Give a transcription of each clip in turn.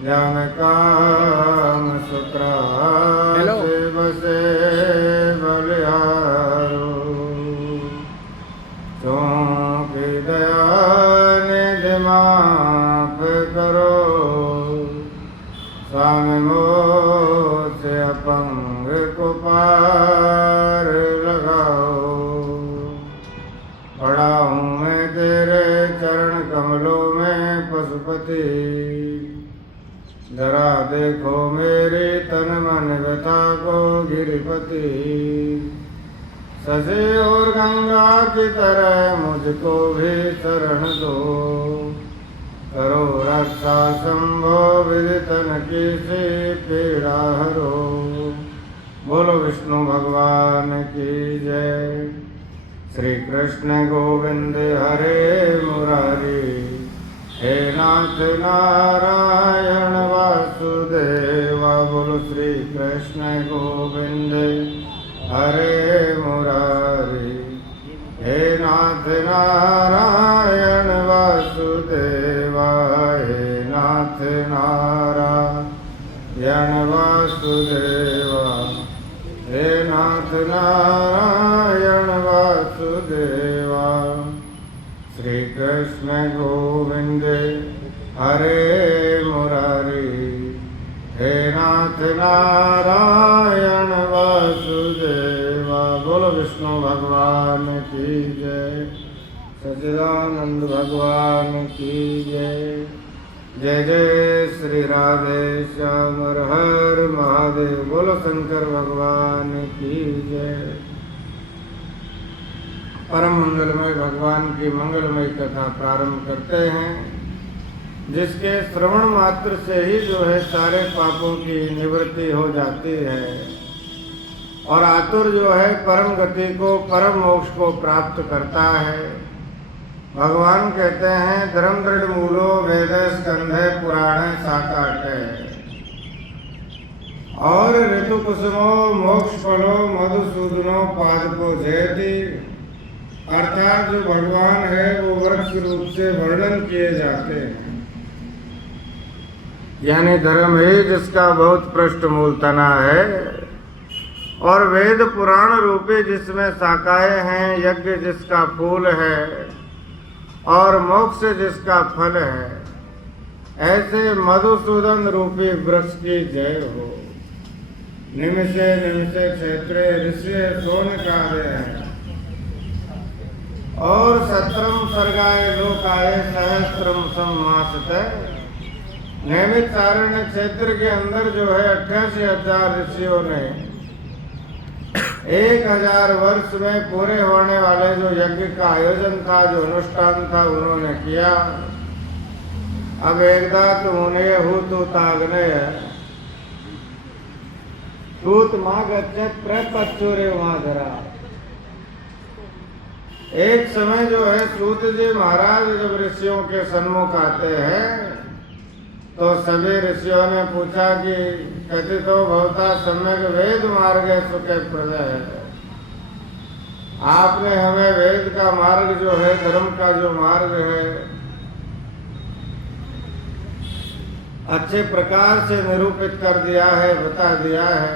ज्ञान काम सुत्रास बसे बलिहारो चौंकी दया निज माफ करो स्वामी मोह से अपंग को पार लगाओ। पड़ा हूँ मैं तेरे चरण कमलों में पशुपति जरा देखो मेरी तन मन व्यथा को गिरिपति। सजे और गंगा की तरह मुझको भी शरण दो करो रक्षा संभो विधि तन की सी पीड़ा हरो। बोलो विष्णु भगवान की जय। श्री कृष्ण गोविंद हरे मुरारी हे नाथ नारायण वासुदेवा। बोलो श्री कृष्ण गोविंद हरे मुरारी हे नाथ नारायण वासुदेवा। हे नाथ नारायण वासुदेवा। हे नाथ नारायण वासुदेवा। श्री कृष्ण गोविंद हरे मुरारी हे नाथ नारायण वासुदेवा। बोलो विष्णु भगवान की जय। सच्चिदानंद भगवान की जय। जय जय श्री राधे श्याम हर महादेव। बोलो शंकर भगवान की जय। परम मंगलमय भगवान की मंगलमय कथा प्रारंभ करते हैं, जिसके श्रवण मात्र से ही जो है सारे पापों की निवृत्ति हो जाती है और आतुर जो है परम गति को, परम मोक्ष को प्राप्त करता है। भगवान कहते हैं धर्म दृढ़ मूलो वेद स्कंधे पुराणे साकाटे और ऋतु कुसुमो मोक्ष फलो मधुसूदनो पाद को जयति। अर्थात जो भगवान है वो वृक्ष रूप से वर्णन किए जाते हैं, यानी धर्म ही जिसका बहुत पृष्ठ मूल तना है और वेद पुराण रूपी जिसमें शाखाएं हैं, यज्ञ जिसका फूल है और मोक्ष जिसका फल है, ऐसे मधुसूदन रूपी वृक्ष की जय हो। निमिषे निमिषे क्षेत्रे ऋषि सोन काले हैं और सत्रम सर्गाय लोकाय सहस्त्रम सम्मासते। नियमित चारण क्षेत्र के अंदर जो है 88,000 ऋषियों ने 1,000 वर्ष में पूरे होने वाले जो यज्ञ का आयोजन था, जो अनुष्ठान था, उन्होंने किया। अब एकदा तो उन्हें हूतु ताग्नय तूत माँ गच्छत प्रपच्चुरे वहां धरा। एक समय जो है सूत जी महाराज जब ऋषियों के सन्मुख आते हैं तो सभी ऋषियों ने पूछा कि कथितो भवता सम्यक वेद मार्ग सुखे प्रदय। आपने हमें वेद का मार्ग जो है, धर्म का जो मार्ग है, अच्छे प्रकार से निरूपित कर दिया है, बता दिया है।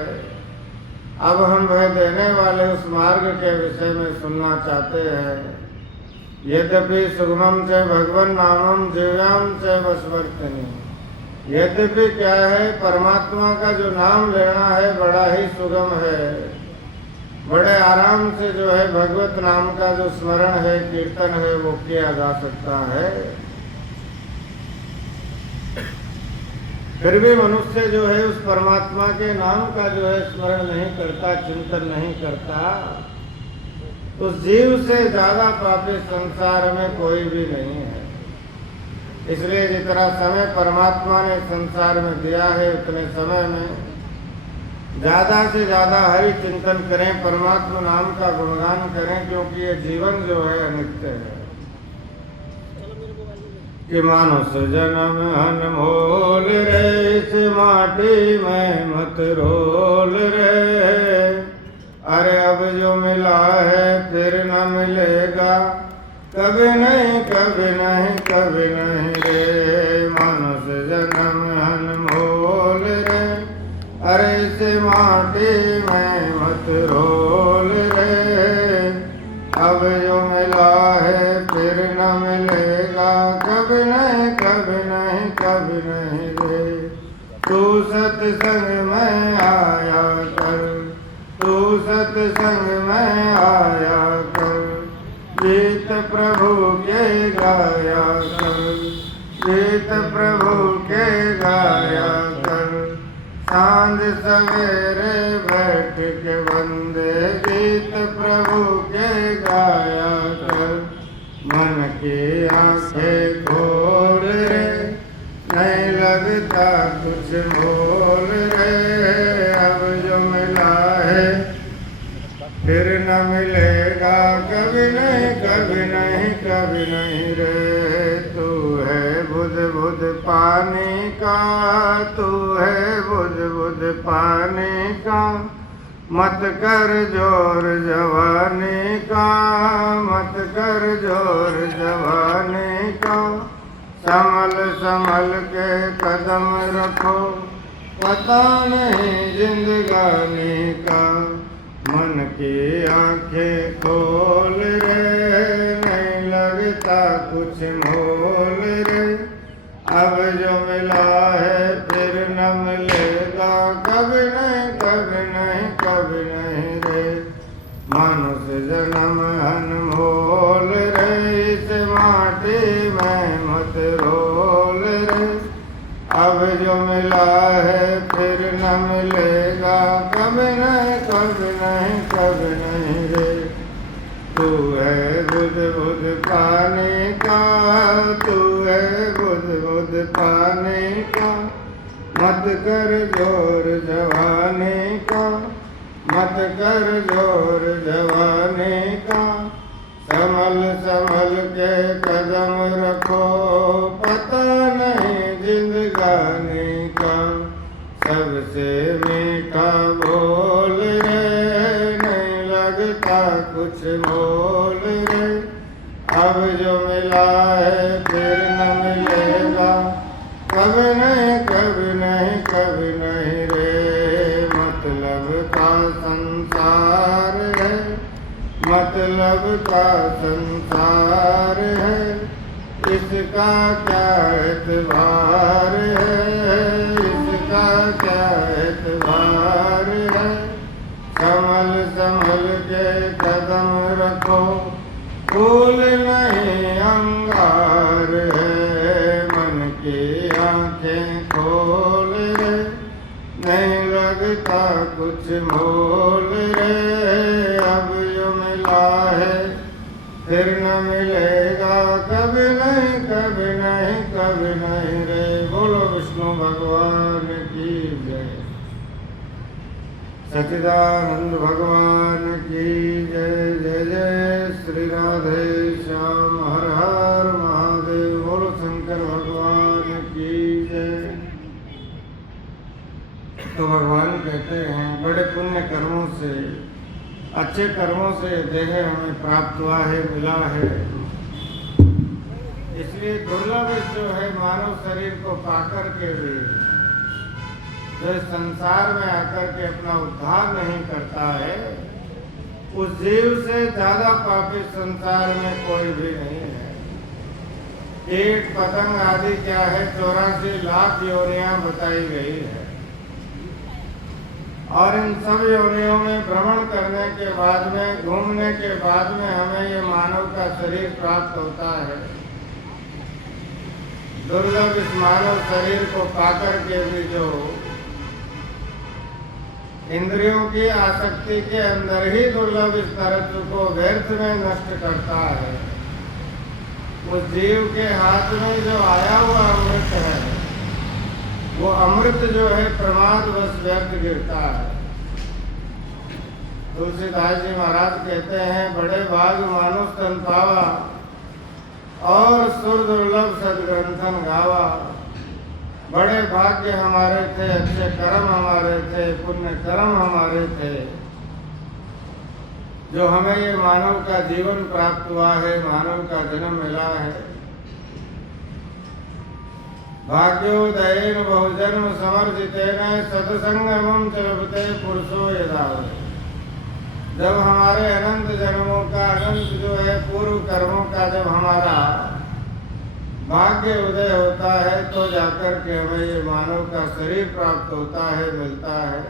अब हम वह देने वाले उस मार्ग के विषय में सुनना चाहते हैं। यद्यपि सुगमम से भगवन नामम दिव्याम से वसवर्तनी। यद्यपि क्या है, परमात्मा का जो नाम लेना है बड़ा ही सुगम है, बड़े आराम से जो है भगवत नाम का जो स्मरण है, कीर्तन है, वो किया जा सकता है। फिर भी मनुष्य जो है उस परमात्मा के नाम का जो है स्मरण नहीं करता, चिंतन नहीं करता, उस जीव से ज्यादा पापी संसार में कोई भी नहीं है। इसलिए जितना समय परमात्मा ने संसार में दिया है, उतने समय में ज्यादा से ज्यादा हरि चिंतन करें, परमात्मा नाम का गुणगान करें, क्योंकि ये जीवन जो है अनित्य है। कि मानुष जन्म अनमोल रे, इस माटी में मत रोल रे। अरे अब जो मिला है फिर न मिलेगा, कभी नहीं कभी नहीं कभी नहीं रे मनुष्य जन्म अनमोल रे। अरे से माटी में मत रोल रे। अब जो मिला है फिर न मिलेगा कभी नहीं कभी नहीं कभी नहीं रे। तू सत्संग में आया कर, तू सत्संग में आया कर। गीत प्रभु के गाया कर, गीत प्रभु के गाया कर। सांझ सवेरे बैठ के वंदे गीत प्रभु के गाया कर। मन की आंखें खोल रे नहीं लगता कुछ मोल रे। अब जो मिला है फिर न मिलेगा कभी नहीं कभी नहीं कभी नहीं रे। तू है बुध बुध पानी का, तू है बुध बुध पानी का। मत कर जोर जवानी का, मत कर जोर जवानी का। संभल संभल के कदम रखो पता नहीं जिंदगानी का। मन की आंखें खोल रे नहीं लगता कुछ मोल रे। अब जो मिला है फिर न मिलेगा कभी नहीं कभी नहीं कभी नहीं रे। मनुष्य जन्म अनमोल रे इस माटी में मत रोल रे। अब जो मिला है फिर न मिलेगा कभी नहीं कभी नहीं कभी नहीं रे। तू है बुध बुध पानी का, तू है बुध बुध पानी का। मत कर जोर जवानी का, मत कर जोर जवानी का। संभल संभल के कदम रखो पता नहीं जिंदगानी का। सबसे मीठा बोल रे नहीं लगता कुछ मोल रे। अब जो मिला है फिर न मिलेगा कभी नहीं कभी नहीं कभी नहीं रे। मतलब का संसार है, मतलब का संसार है। इसका क्या एतबार है, इसका क्या एतबार है। संभल संभल के कदम रखो फूल नहीं अंगार है। मन की आंखें खोल रे नहीं लगता कुछ मोल रे। अब जो मिला है फिर न मिलेगा कभी नहीं कभी नहीं कभी नहीं रे। बोलो विष्णु भगवान की जय, सच्चिदानंद भगवान की जय। जय जय श्री राधे श्याम हर हर महादेव। बोलो शंकर भगवान की जय। तो भगवान कहते हैं बड़े पुण्य कर्मों से, अच्छे कर्मों से देह हमें प्राप्त हुआ है, मिला है। इसलिए दुर्लभ जो है मानव शरीर को पाकर के भी जो संसार में आकर के अपना उद्धार नहीं करता है, उस जीव से ज्यादा पापी संसार में कोई भी नहीं है। कीट पतंग आदि क्या है 84 लाख योनियां बताई गई है। और इन सब योनियों में भ्रमण करने के बाद में, घूमने के बाद में हमें ये मानव का शरीर प्राप्त होता है। दुर्लभ इस मानव शरीर को पाकर के भी जो इंद्रियों की आसक्ति के अंदर ही दुर्लभ इस तरत्व को व्यर्थ में नष्ट करता है, उस जीव के हाथ में जो आया हुआ अमृत है, वो अमृत जो है प्रमाद वश व्यर्थ गिरता है। तुलसीदास जी महाराज कहते हैं बड़े भाग मानुष तन पावा और सुर दुर्लभ सदग्रंथन गावा। बड़े भाग्य हमारे थे, अच्छे कर्म हमारे थे, पुण्य कर्म हमारे थे जो हमें ये मानव का जीवन प्राप्त हुआ है, मानव का जन्म मिला है। भाग्योदयेन बहुजन्म समर्जितेन सत्संगमं च लभते पुरुषो यदा। जब हमारे अनंत जन्मों का, अनंत जो है पूर्व कर्मों का जब हमारा भाग्य उदय होता है तो जाकर के हमें ये मानव का शरीर प्राप्त होता है, मिलता है।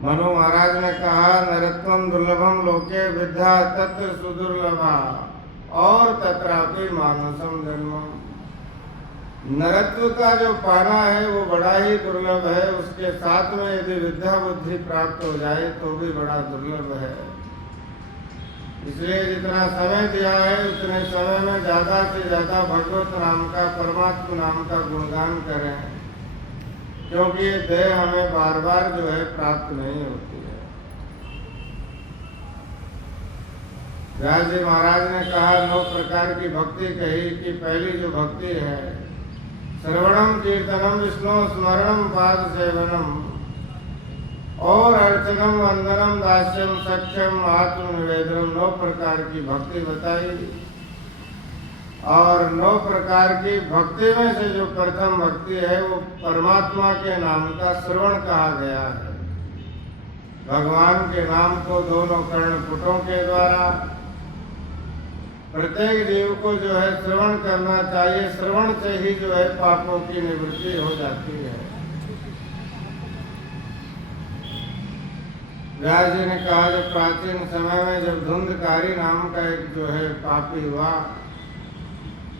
मनु महाराज ने कहा, नरत्वम दुर्लभम लोके विद्या तत्र सुदुर्लभा और तत्रापि मानुषम जन्म। नरत्व का जो पाना है वो बड़ा ही दुर्लभ है, उसके साथ में यदि विद्या बुद्धि प्राप्त हो जाए तो भी बड़ा दुर्लभ है। इसलिए जितना समय दिया है उतने समय में ज्यादा से ज्यादा भगवत नाम का, परमात्मा नाम का गुणगान करें, क्योंकि ये देह हमें बार बार जो है प्राप्त नहीं होती है। व्यास जी महाराज ने कहा, 9 प्रकार की भक्ति कही कि पहली जो भक्ति है, श्रवणम कीर्तनम विष्णु स्मरणम पाद सेवनम और अर्चनम वंदनम दास्यम सख्यम आत्मनिवेदनम। 9 प्रकार की भक्ति बताई। और 9 प्रकार की भक्ति में से जो प्रथम भक्ति है वो परमात्मा के नाम का श्रवण कहा गया है। भगवान के नाम को दोनों कर्णपुटों के द्वारा प्रत्येक जीव को जो है श्रवण करना चाहिए। श्रवण से ही जो है पापों की निवृत्ति हो जाती है। व्यास जी ने कहा, जब प्राचीन समय में जब धुंधकारी नाम का एक जो है पापी हुआ,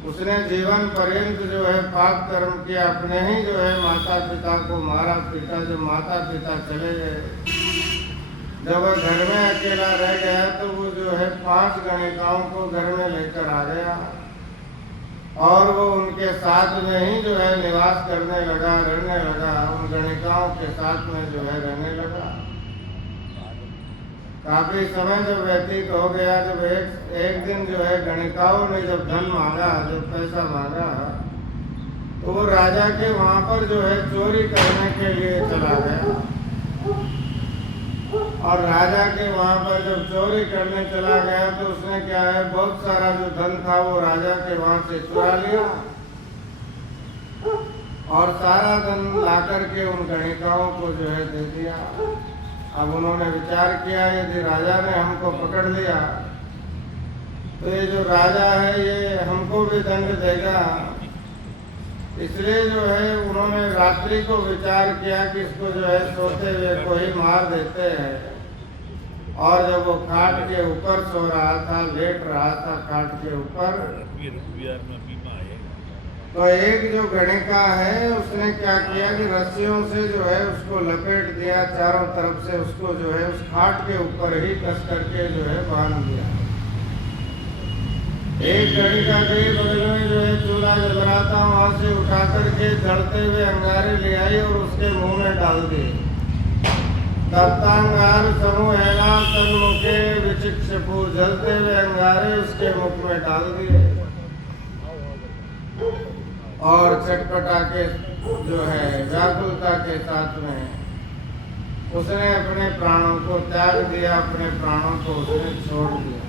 उसने जीवन पर्यंत जो है पाप कर्म किया, अपने ही जो है माता पिता को मारा पीटा। जब माता पिता चले गए, जब वह घर में अकेला रह गया तो वो जो है 5 गणिकाओं को घर में लेकर आ गया और वो उनके साथ में ही जो है निवास करने लगा, रहने लगा। उन गणिकाओं के साथ में जो है रहने लगा। काफी समय जब व्यतीत हो गया, जब एक दिन जो है गणिकाओं ने जब धन मांगा, जब पैसा मांगा, तो वो राजा के वहां पर जो है चोरी करने के लिए चला गया। और राजा के वहां पर जब चोरी करने चला गया तो उसने क्या है, बहुत सारा जो धन था वो राजा के वहां से चुरा लिया और सारा धन लाकर के उन गणिकाओं को जो है दे दिया। अब उन्होंने विचार किया, यदि राजा ने हमको पकड़ लिया तो ये जो राजा है ये हमको भी दंड देगा। इसलिए जो है उन्होंने रात्रि को विचार किया कि इसको जो है सोते हुए को ही मार देते हैं। और जब वो खाट के ऊपर सो रहा था, लेट रहा था खाट के ऊपर, तो एक जो गणिका है उसने क्या किया कि रस्सियों से जो है उसको लपेट दिया चारों तरफ से, उसको जो है उस खाट के ऊपर ही कस करके जो है बांध दिया। एक गणिका के बगल में जो है चूल्हा जल रहा था, वहां से उठा करके जलते हुए अंगारे ले आई और उसके मुंह में डाल दिए। तप्तांगार समूह है ना तन्मुखे विचिक्षपु, जलते हुए अंगारे उसके मुख में डाल दिए और चटपटा के जो है व्याकुलता के साथ में उसने अपने प्राणों को त्याग दिया, अपने प्राणों को उसने छोड़ दिया।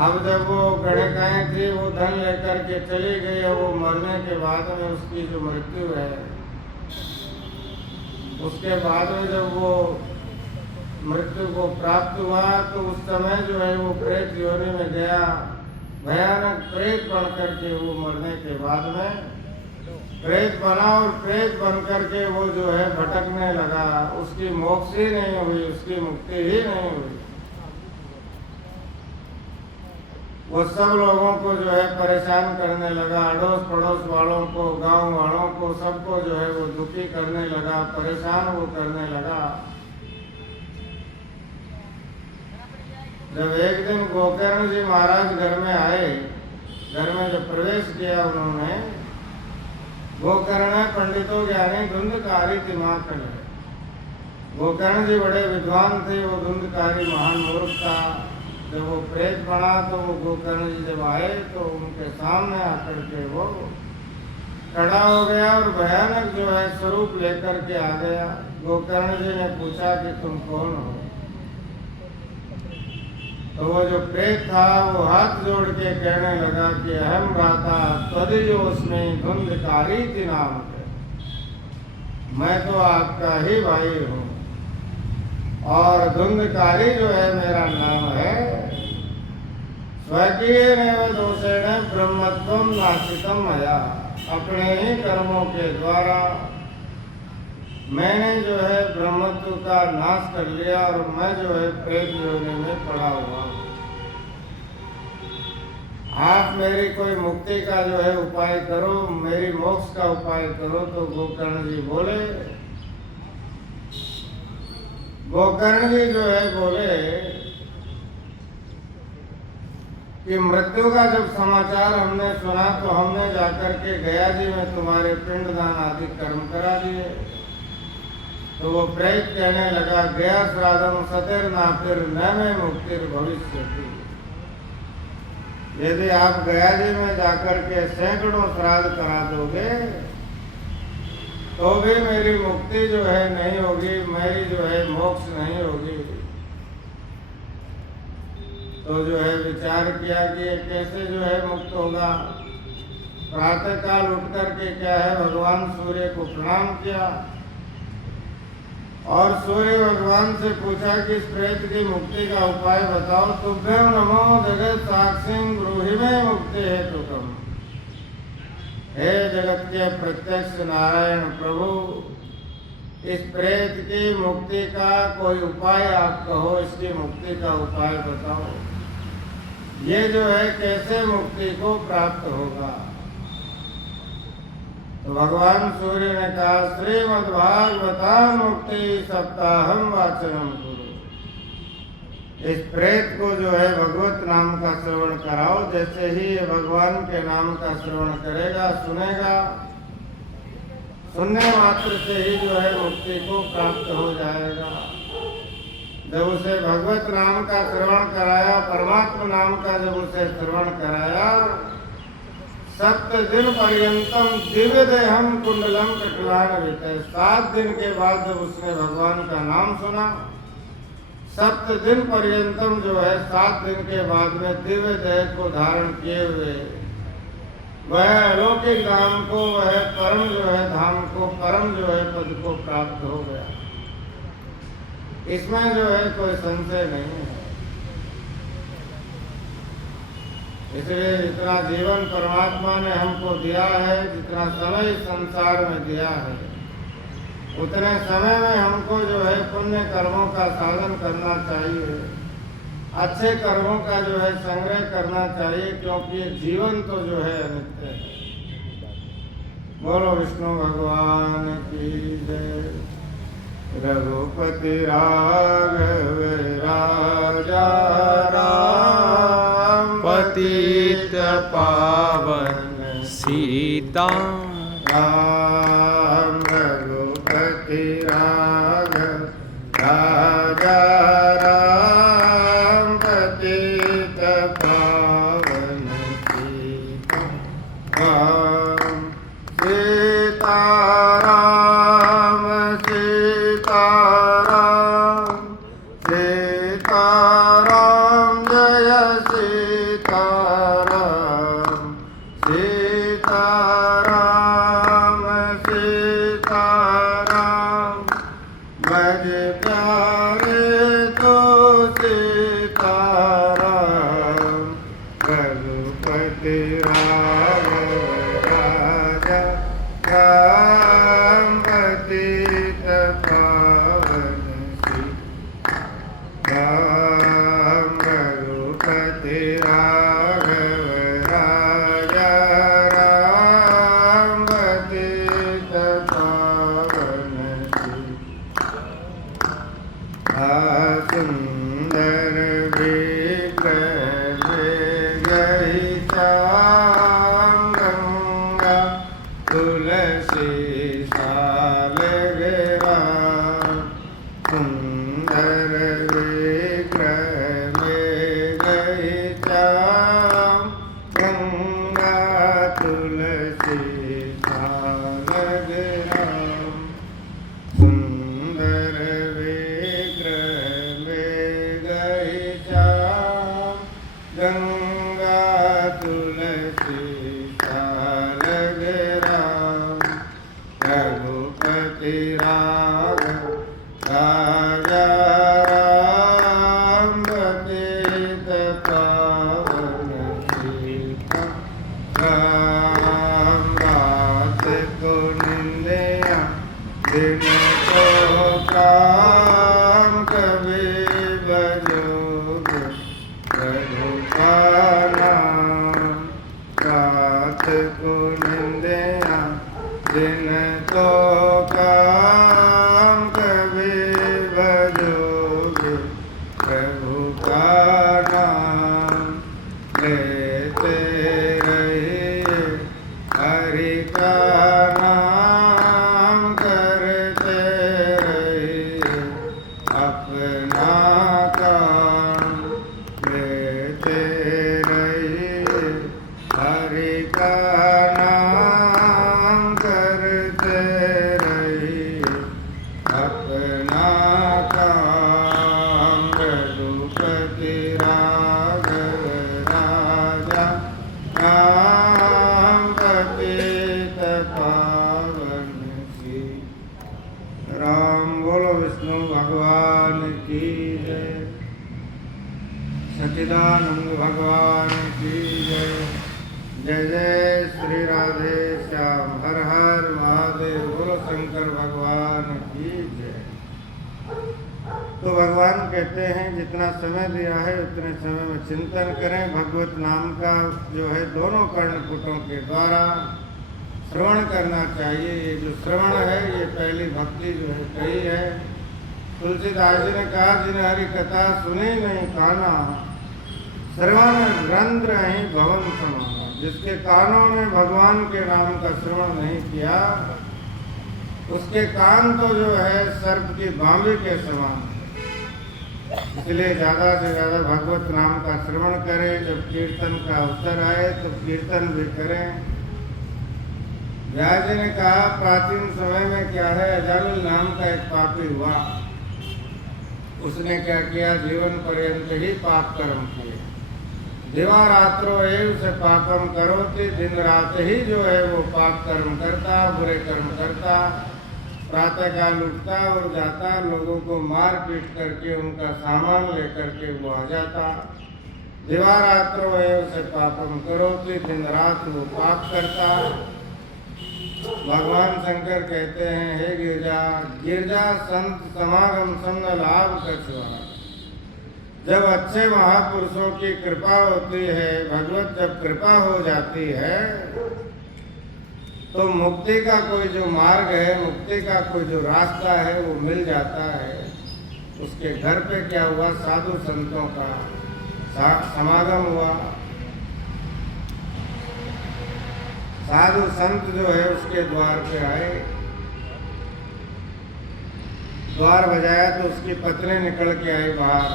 अब जब वो गणिकाएं थी वो धन लेकर के चली गई और वो मरने के बाद में उसकी जो मृत्यु है, उसके बाद में जब वो मृत्यु को प्राप्त हुआ तो उस समय जो है वो प्रेत योनि में गया। भयानक प्रेत बन करके वो मरने के बाद में प्रेत बना और प्रेत बन करके वो जो है भटकने लगा। उसकी मोक्ष ही नहीं हुई, उसकी मुक्ति ही नहीं हुई। वो सब लोगों को जो है परेशान करने लगा, अड़ोस पड़ोस वालों को, गांव वालों को, सबको जो है वो दुखी करने लगा, परेशान वो करने लगा। जब एक दिन गोकर्ण जी महाराज घर में आए, घर में जब प्रवेश किया उन्होंने, गोकर्ण पंडितों ज्ञानी धुंधकारी दिमाग। गोकर्ण जी बड़े विद्वान थे, वो धुंधकारी महान मूर्ख था। जब वो प्रेत बना तो वो गोकर्ण जी जब आए तो उनके सामने आकर के वो खड़ा हो गया और भयानक जो है स्वरूप लेकर के आ गया। गोकर्ण जी ने पूछा कि तुम कौन हो? तो वो जो प्रेत था वो हाथ जोड़ के कहने लगा कि अहम भ्राता त्वदयोस्मि धुंधकारी नाम के, मैं तो आपका ही भाई हूँ और धुंधकारी जो है मेरा नाम है। स्वकीय दोषेण ब्रह्मत्वम नाशितम मया, अपने ही कर्मों के द्वारा मैंने जो है ब्रह्मत्व का नाश कर लिया और मैं जो है प्रेत योनि में पड़ा हुआ हूँ। आप मेरी कोई मुक्ति का जो है उपाय करो, मेरी मोक्ष का उपाय करो। तो गोकर्ण जी बोले, गोकर्ण जी जो है बोले कि मृत्यु का जब समाचार हमने सुना तो हमने जाकर के गया जी में तुम्हारे पिंडदान आदि कर्म करा दिए। तो वो प्रेत कहने लगा, गया श्राद्धम सतिर नातिर न में मुक्तिर भविष्य थी। यदि आप गया जी में जाकर के सैकड़ों श्राद्ध करा दोगे तो भी मेरी मुक्ति जो है नहीं होगी, मेरी जो है मोक्ष नहीं होगी। तो जो है विचार किया कि ये कैसे जो है मुक्त होगा। प्रातः काल उठ करके क्या है भगवान सूर्य को प्रणाम किया और सूर्य भगवान से पूछा कि इस प्रेत की मुक्ति का उपाय बताओ। तुभ्यं नमो जगत साक्षिं ब्रूहि मे मुक्ति हेतुकम्। हे जगत के प्रत्यक्ष नारायण प्रभु, इस प्रेत की मुक्ति का कोई उपाय आप कहो, इसकी मुक्ति का उपाय बताओ। ये जो है कैसे मुक्ति को प्राप्त होगा? तो भगवान सूर्य ने कहा, श्रीमद्भागवतां मुक्ति सप्ताहम वाचनम कुरु। इस प्रेत को जो है भगवत नाम का श्रवण कराओ। जैसे ही ये भगवान के नाम का श्रवण करेगा, सुनेगा, सुनने मात्र से ही जो है मुक्ति को प्राप्त हो जाएगा। जब उसे भगवत नाम का श्रवण कराया, परमात्मा नाम का जब उसे श्रवण कराया, 7 दिन पर्यंतम दिव्य देहम कुंडलम कटलान वितय। 7 दिन के बाद जब उसने भगवान का नाम सुना, 7 दिन पर्यंतम जो है 7 दिन के बाद में दिव्य देह को धारण किए हुए वह अलौकिक धाम को, वह परम जो है धाम को, परम जो है पद को प्राप्त हो गया। इसमें जो है कोई संशय नहीं है। इसलिए जितना जीवन परमात्मा ने हमको दिया है, जितना समय इस संसार में दिया है, उतने समय में हमको जो है पुण्य कर्मों का साधन करना चाहिए, अच्छे कर्मों का जो है संग्रह करना चाहिए, क्योंकि जीवन तो जो है अनित्य है। बोलो विष्णु भगवान की जय। रघुपति राघव राजा राम, पतित पावन सीता राम। रघुपति राघव राजा राम, पतित पावन सीता राम। सीता राम सीता राम, सीता राम जय सीता राम। सीता राम सीता राम, बज प्यारे तो सीता राम। रघुपति राघव राजा राम, पतित पावन सीता राम। रघुपति राघव राजा राम, पतित पावन सीता। सुंदर विग्रह गई श्याम, गंगा तुलसी साल राम। सुंदर विग्रह में गई श्याम, गंगा तुलसी साल राम। सुंदर गंगा तुलसी सारग राम रघुपति राघव राजा राम पतित पावन सीता राम रात को निंदिया दिन को काम कभी बजोग रघुपाना रात को निंदिया दिन तो काम कभी बजोगे प्रभु का नाम लेते रहिए हरि का नाम करते रहिए अपना काम लेते रहिए हरि का नाम करते रहिए अपना काम रघुपति राघव राजा राम पतित पावन सी राम। बोलो विष्णु भगवान की जय, सच्चिदानंद भगवान की जय। जय जय श्री राधे श्याम, हर हर महादेव। बोलो शंकर भगवान की जय। तो भगवान कहते हैं जितना समय दिया है उतने समय में चिंतन करें। भगवत नाम का जो है दोनों कर्णपुटों के द्वारा श्रवण करना चाहिए। ये जो श्रवण है ये पहली भक्ति जो है कही है। तुलसीदास जी ने कहा जिन्हें हरि कथा सुनी नहीं काना, श्रवण रंध्र ही भवन समाना। जिसके कानों ने भगवान के नाम का श्रवण नहीं किया उसके कान तो जो है सर्प की बांबी के समान। इसलिए ज़्यादा से ज़्यादा भगवत नाम का श्रवण करें। जब कीर्तन का अवसर आए तो कीर्तन भी करें। व्यास जी ने कहा प्राचीन समय में क्या है, अजामिल नाम का एक पापी हुआ। उसने क्या किया, जीवन पर्यंत ही पाप कर्म किए। दिवा रात्रो एव से पापम करोति, दिन रात ही जो है वो पाप कर्म करता, बुरे कर्म करता। प्रातः काल उठता और जाता, लोगों को मार पीट करके उनका सामान लेकर के वो आ जाता। दिवा रात्रो एव से पापम करोति, दिन रात वो पाप करता। भगवान शंकर कहते हैं हे गिरजा, गिरजा संत समागम संग लाभ कछुआ। जब अच्छे महापुरुषों की कृपा होती है, भगवत जब कृपा हो जाती है तो मुक्ति का कोई जो मार्ग है, मुक्ति का कोई जो रास्ता है वो मिल जाता है। उसके घर पे क्या हुआ, साधु संतों का समागम हुआ। साधु संत जो है उसके द्वार पे आए, द्वार बजाया तो उसकी पत्नी निकल के आई बाहर।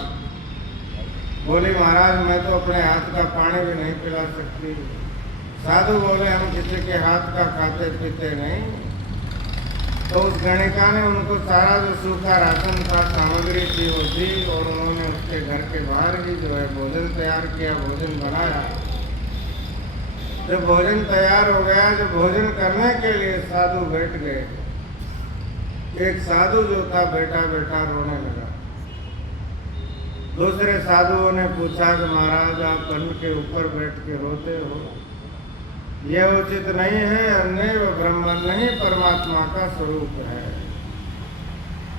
बोली महाराज मैं तो अपने हाथ का पानी भी नहीं पिला सकती। साधु बोले हम किसी के हाथ का खाते पीते नहीं। तो उस गणिका ने उनको सारा जो सूखा राशन था, सामग्री थी वो दी और उन्होंने उसके घर के बाहर ही जो है भोजन तैयार किया, भोजन बनाया। जब भोजन तैयार हो गया, जब भोजन करने के लिए साधु बैठ गए, एक साधु जो था बैठा बैठा रोने लगा। दूसरे साधुओं ने पूछा कि महाराज आप अन्न के ऊपर बैठ के रोते हो, यह उचित नहीं है। अन्य व ब्रह्म नहीं परमात्मा का स्वरूप है।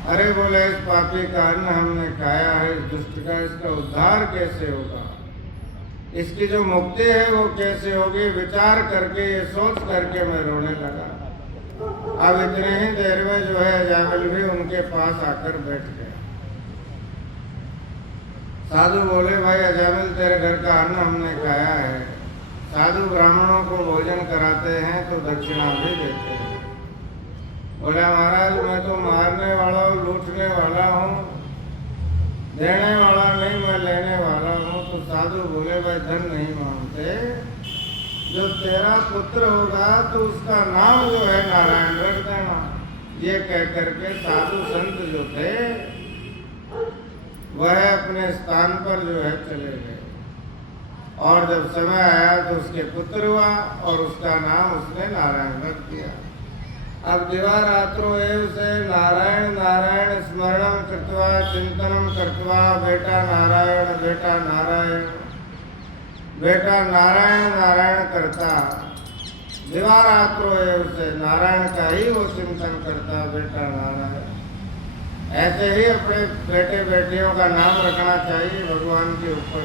अरे बोले इस पापी का अन्न हमने खाया है, इस दुष्ट का, इसका उद्धार कैसे होगा, इसकी जो मुक्ति है वो कैसे होगी, विचार करके ये सोच करके मैं रोने लगा। अब इतने ही देर में जो है अजामिल भी उनके पास आकर बैठ गया। साधु बोले भाई अजामिल तेरे घर का अन्न हमने खाया है। साधु ब्राह्मणों को भोजन कराते हैं तो दक्षिणा भी देते हैं। बोला महाराज मैं तो मारने वाला हूँ, लूटने वाला हूँ, देने वाला नहीं, मैं लेने वाला हूँ। तो साधु बोले भाई धन नहीं मांगते, जो तेरा पुत्र होगा तो उसका नाम जो है नारायण रख देना। ये कह करके साधु संत जो थे वह अपने स्थान पर जो है चले गए। और जब समय आया तो उसके पुत्र हुआ और उसका नाम उसने नारायण रख दिया। अब दिवारात्रो एव से नारायण नारायण स्मरणम कृत्वा चिंतनम कृत्वा बेटा नारायण बेटा नारायण नारायण करता, दिवारात्रो एव से नारायण का ही वो चिंतन करता, बेटा नारायण। ऐसे ही अपने बेटे बेटियों का नाम रखना चाहिए भगवान के ऊपर।